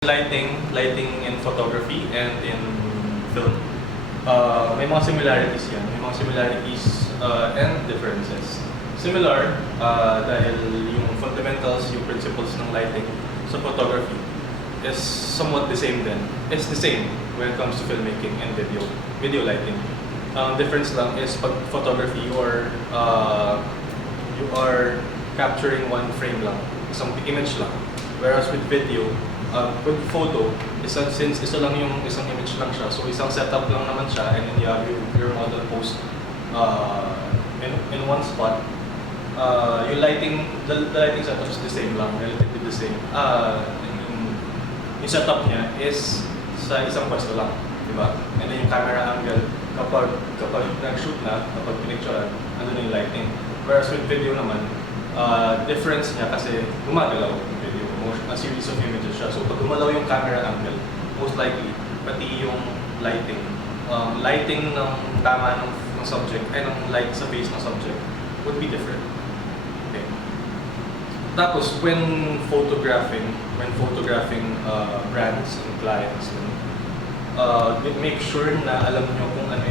Lighting in photography and in film. May mga similarities yan. May mga similarities and differences. Similar dahil yung fundamentals, yung principles ng lighting sa photography is somewhat the same din. It's the same when it comes to filmmaking and video lighting. Difference lang is pag photography you are capturing one frame lang, isang image lang. Whereas with video, with photo, since isa lang yung isang image lang siya, so isang setup lang naman siya, and then you have your model post in one spot. Yung the lighting setup is the same lang, relatively the same. Yung setup niya is sa isang pwesto lang, di ba? And then yung camera angle, kapag nag-shoot na, kapag pinicture, ano na yung lighting. Whereas with video naman, difference niya kasi gumagalaw yung video, a series of images siya. So pag gumalaw yung camera angle, most likely, pati yung lighting ng tama ng subject, ay ng light sa face ng subject, would be different. Okay. Tapos, when photographing brands and clients, make sure na alam nyo kung ano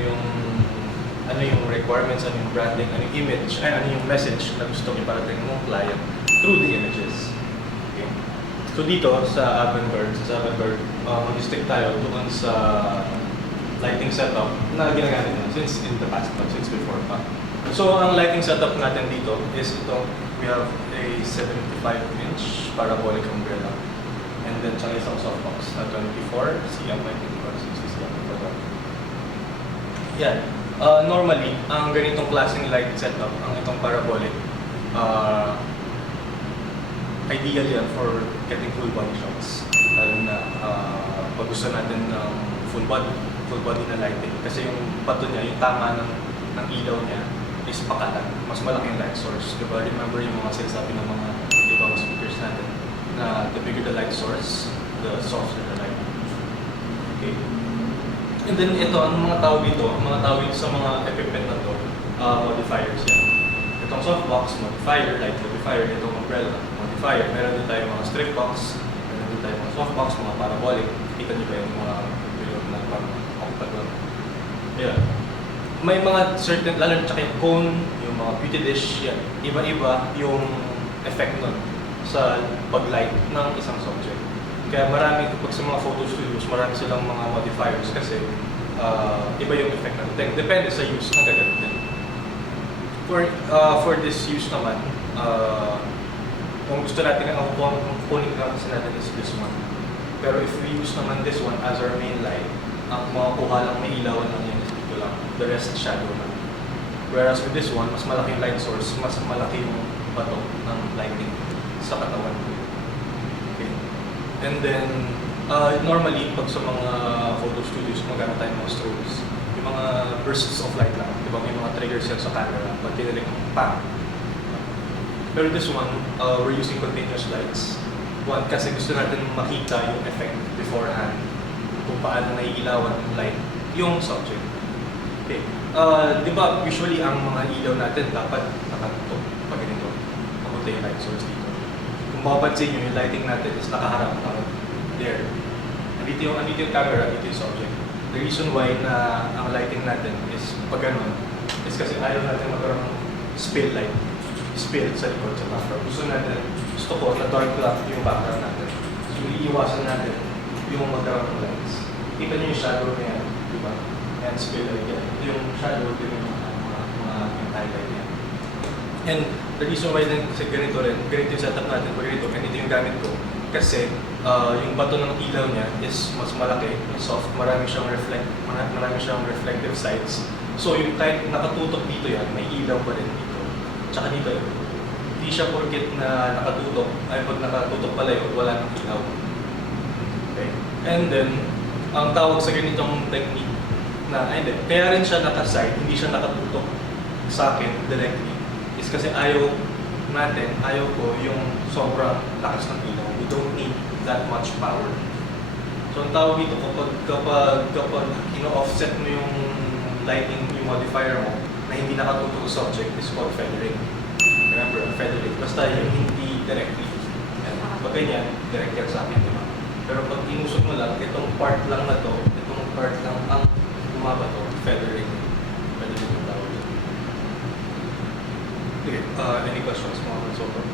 yung requirements, ano yung branding, ano yung image, ano yung message na gusto nyo parating ng client through the images. Okay. So dito sa Rembrandt, mag-stick tayo doon sa lighting setup na ginagamit na since in the past, since before pa. So ang lighting setup natin dito is ito, we have a 75-inch parabolic umbrella, and then tsaka isang softbox na 24 cm, I think, or 60 cm. Yan. Normally, ang ganitong klaseng light setup, ang itong parabolic, ideal yan for getting full body shots. Lalo na pag gusto natin ng full body na lighting. Kasi yung bato niya, yung tama ng ilaw niya is pakatan. Mas malaking light source. Diba? Remember yung mga sinasabi ng mga ibang speakers natin na the bigger the light source, the softer the light. Okay. And then ito, ang mga tawag dito, sa mga equipment na to, modifiers yan. Itong softbox, modifier, light modifier, itong umbrella, modifier. Meron din tayo mga strip box, meron din tayo mga softbox, mga parabolic. Kita nyo ba yung mga bilog na parang octagon? Yeah. May mga certain, lalo tsaka yung cone, yung mga beauty dish, yan. Iba-iba yung effect nun sa pag-light ng isang subject. Kaya marami, kapag sa mga photo studios, marami silang mga modifiers kasi iba yung effect natin. Depende sa use ng gagamitin. For this use naman, kung gusto natin, ang kunin natin is this one. Pero if we use naman this one as our main light, ang makakuha lang may ilawan lang yan is dito lang. The rest shadow lang. Whereas with this one, mas malaki yung light source, mas malaki yung bato ng lighting sa katawan. Okay. And then, normally, pag sa mga photo studios, magamit tayo ng mga strobes. Yung mga bursts of light lang. Diba? May mga triggers yan sa camera. Pag tinilig ng pang. Pero this one, we're using continuous lights. One, kasi gusto natin makita yung effect beforehand. Kung paano naiilawan ng light yung subject. Okay. Di ba, usually ang mga ilaw natin dapat nakatutok pag ganito. Kapunta yung light source dito. Kung mapapansin nyo, yung lighting natin is nakaharap there. Andito yung camera, andito yung subject. The reason why na ang lighting natin is pag ganun, is kasi ayaw natin magkaroon ng spill sa likod sa background. Gusto ko na dark lang yung background natin. So, iiwasan natin yung magkaroon ng lights. Kita nyo yung shadow na yan, di ba? And spill light yan. Yung shadow, din yung mga highlight yan. And the reason why kasi ganito yung setup natin, ganito yung gamit ko. Kasi yung bato ng ilaw niya is mas malaki, soft, marami siyang reflective sides. So yung kahit nakatutok dito yan, may ilaw pa rin dito. Tsaka dito, hindi siya porket na nakatutok, ay pag nakatutok pala yun, wala nang ilaw. Okay? And then, ang tawag sa ganitong technique na, kaya rin siya naka-side, hindi siya nakatutok sa akin directly, is kasi ayaw ko yung sobrang lakas ng ilaw. We don't need that much power. So ang tawag dito, kapag ino-offset mo yung lighting, yung modifier mo, na hindi nakatutok sa subject, is called feathering. Remember, feathering. Basta yung hindi directly. Pag ganyan, direct yan sa akin, di ba? Pero pag inusog mo lang, itong part lang na to, itong part lang ang bumabato, feathering. Feathering yung tawag dyan. Okay, any questions mga consultant?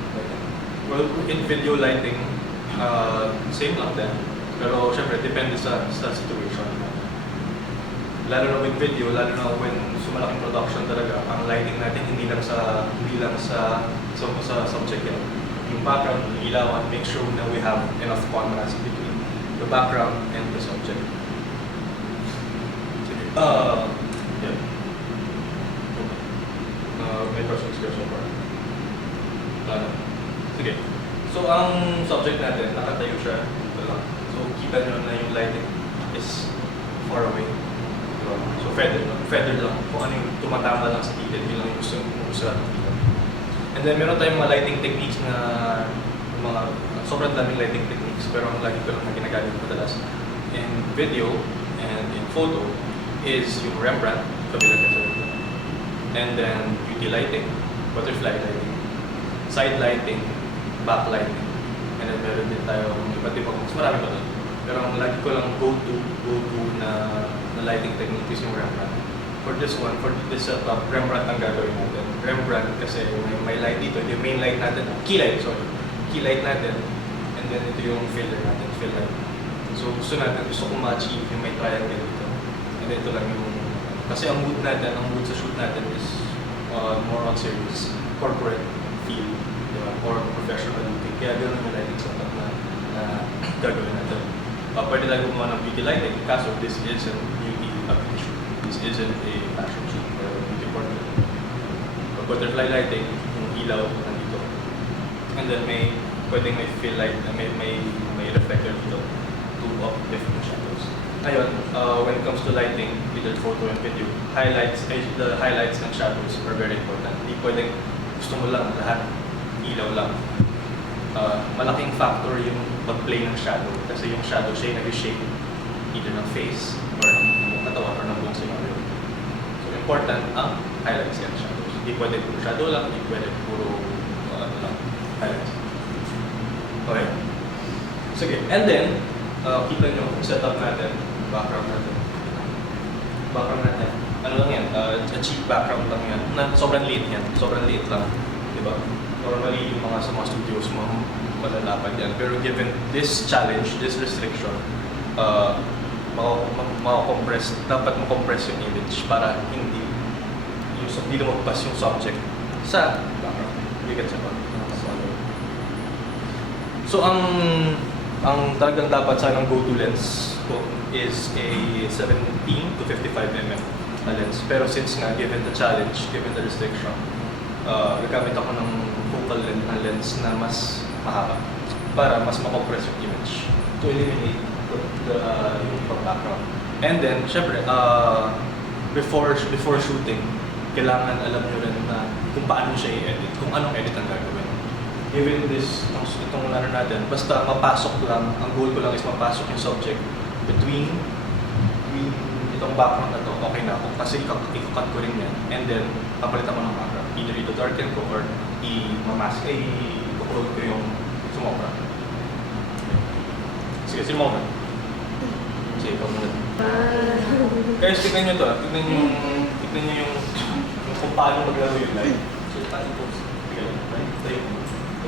Well, in video lighting, same lang din. Pero syempre, depende sa situation. Lalo na with video, lalo na when sumalaking production talaga, ang lighting natin hindi lang sa subject yan. Yung background, yung ilawan, make sure na we have enough contrast between the background and the subject. Sige. Yeah. May questions here so far? Sige. So, ang subject natin, nakatayo siya. Ito lang. So, kita nyo na yung lighting is far away. So, feather lang. Kung ano yung tumatama lang sa kilid, yun lang yung gusto natin kita. And then, meron tayong mga lighting techniques na sobrang daming lighting techniques, pero ang lagi ko lang na ginagamit madalas in video and in photo is yung Rembrandt, kabilang ka sa ito. And then, beauty lighting, butterfly lighting, side lighting, backlighting. And then meron din tayong iba't ibang, mas marami pa doon. Pero ang lagi ko lang go-to na lighting technique is yung Rembrandt. For this setup, Rembrandt ang gagawin natin. Rembrandt kasi may light dito, yung main light natin, key light natin. And then ito yung filter natin, fill light. So gusto ko ma-achieve yung may triangle dito. And ito lang yung, kasi ang mood sa shoot natin is more on serious, corporate feel. Diba? Or professional looking. Kaya gano'n yung lighting setup na gagawin natin. Pwede tayo gumawa ng beauty lighting, kaso this isn't beauty application. This isn't a fashion shoot or beauty portrait. Butterfly lighting, yung ilaw nandito. And then pwedeng may fill light, may reflector dito to uplift the shadows. Ngayon, when it comes to lighting, either photo and video, the highlights and shadows are very important. Hindi pwedeng gusto mo lang lahat ilaw lang. Malaking factor yung pag-play ng shadow kasi yung shadow siya yung nag-shape either ng face or ng katawan or ng buong scenario. So important ang highlights and shadows. Hindi pwede puro shadow lang, hindi pwede puro highlights. Okay? Sige. And then, kita nyo, setup natin, background natin. Ano lang yan? A cheap background lang yan. Sobrang liit yan. Sobrang liit lang. Diba? Normally, yung sa mga studios, malalapan yan. Pero given this challenge, this restriction, dapat ma-compress yung image para hindi lumagpas yung subject sa background. Bigat siya ba? So, ang talagang dapat sa ng go-to lens ko is a 17 to 55mm na lens. Pero since nga, given the challenge, given the restriction, gagamit ako ng focal length na lens na mas mahaba para mas makompress yung image to eliminate yung background. And then, syempre, before shooting, kailangan alam nyo rin na kung paano siya i-edit, kung anong edit ang gagawin. Given itong ano natin, basta mapasok lang, ang goal ko lang is mapasok yung subject between itong background na to, okay na ako. Kasi i-cut ko rin yan. And then, papalitan ko ng background. Either i-darken ko or i-clone ko yung sumobra. Sige, sumobra. Sige, ikaw muna. Guys, tignan nyo to. Tignan nyo yung kung paano maglaro yung live. So, paano post? Tignan nyo. Tayo.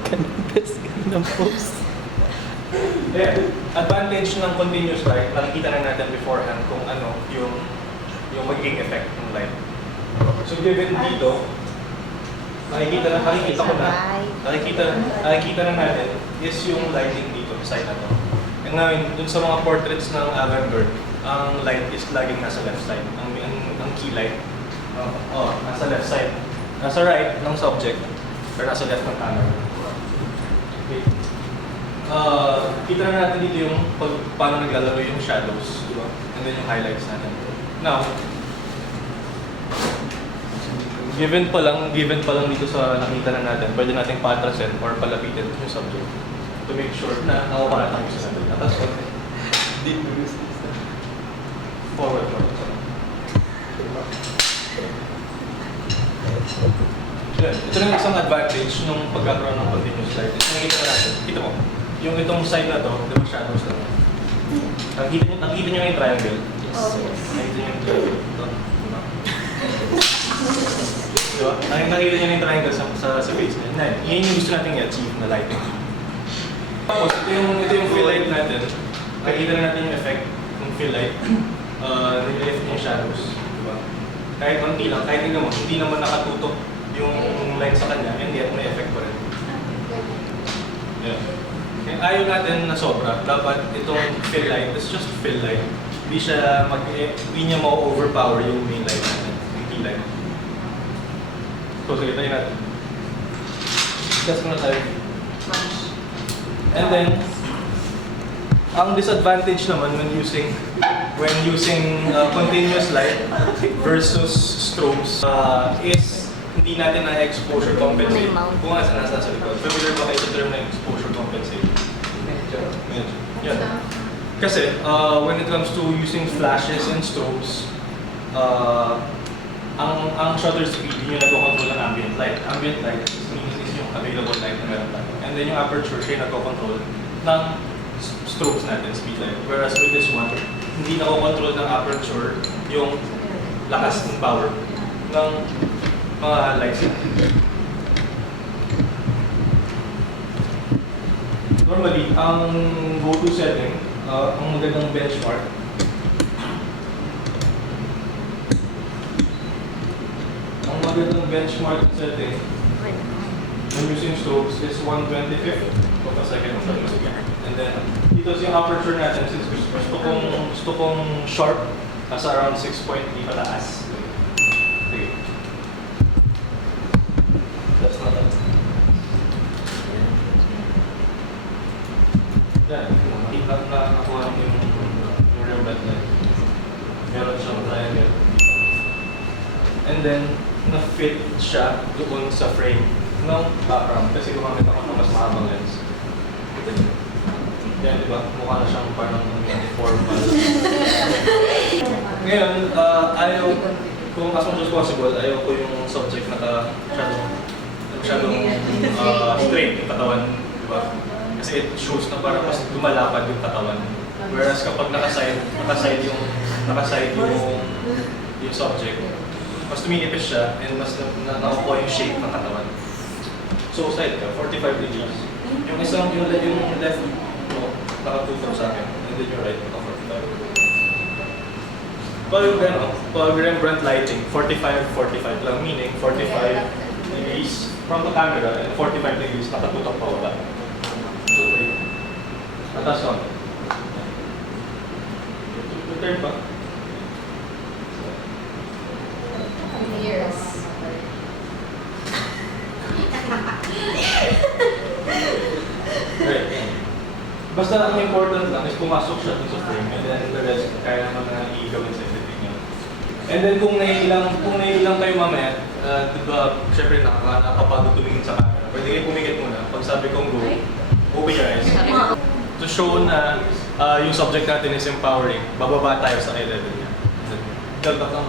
Ganun post. Advantage ng continuous light, nakikita na natin beforehand kung ano yung magiging effect ng light. So given dito, nakikita na natin is yung lighting dito, side na to. And ngayon, dun sa mga portraits ng avant-garde, ang light is laging nasa left side. Ang key light, nasa left side. Nasa right ng subject, or nasa left ng camera. Okay. Kita na natin dito yung paano naglalaro yung shadows, di ba? And then yung highlights natin. Now, given pa lang dito sa nakita na natin, pwede natin patrasin or palapitin yung subject to make sure na nakuha natin yung sinabi. At that's okay. Deep forward. Ito rin isang advantage nung pagkakaroon ng continuous light. Nakikita natin, kita mo, yung itong side na to, di ba shadows lang. Nakikita nyo yung triangle? Yes. Nakikita nyo yung triangle? Ito. Diba? Nakikita nyo yung triangle sa face niya. Yan yung gusto natin i-achieve na lighting. Tapos, ito yung fill light natin. Nakikita na natin yung effect ng fill light. Relief yung shadows. Diba? Kahit konti lang, kahit hindi naman nakatutok yung light sa kanya, and yet may effect pa rin. Yeah. Okay. Ayaw natin na sobra. Dapat itong fill light, it's just fill light. Hindi niya ma-overpower yung main light natin, yung key light. So, sige, tayo natin. Test muna tayo. And then, ang disadvantage naman when using continuous light versus strobes is hindi natin na-exposure compensate. Kung nasa likod. Familiar ba kayo sa term na exposure compensate? Medyo. Yeah. Kasi, when it comes to using flashes and strobes, ang shutter speed, yun yung nagko-control ng ambient light. Ambient light is yung available light na meron tayo. And then yung aperture, siya yung nagko-control ng strobes natin, speed light. Whereas with this one, hindi nako-control ng aperture yung lakas ng power ng mga lights natin. Normally, ang go-to setting, ang magandang benchmark, setting when using strobes is 1/25 of a second of light. And then, dito yung aperture natin, since gusto kong sharp, nasa around 6.3 pataas. Sige. That's not it. Yan, nakita na nakuha mo yung Rembrandt light. Meron siyang triangle. And then, na-fit siya doon sa frame ng background kasi gumamit ako ng mas mahabang lens. Yan, di ba? Mukha na siyang parang formal. Ngayon, ayaw, kung as much as possible, ayaw ko yung subject na masyadong straight yung katawan, di ba? Kasi it shows na parang mas lumalapad yung katawan. Whereas kapag nakaside yung subject, mas tuminipis siya and mas nakukuha yung shape ng katawan. So side ka, 45 degrees. Yung left mo, nakatutok sa akin. And then yung right, naka 45. Pag Rembrandt lighting, 45 lang. Meaning, 45 degrees from the camera and 45 degrees nakatutok pa wala. So, wait. Atas on. Return pa. Years. Right. Basta ang important lang is pumasok siya dun sa frame and then the rest kaya naman na i-gawin sa editing niya. And then kung naiilang kayo mamaya, diba, syempre nakakapagod tumingin sa camera. Pwede kayo pumikit muna. Pag sabi kong go, open your eyes. To show na yung subject natin is empowering, bababa tayo sa editing niya. Dagdag lang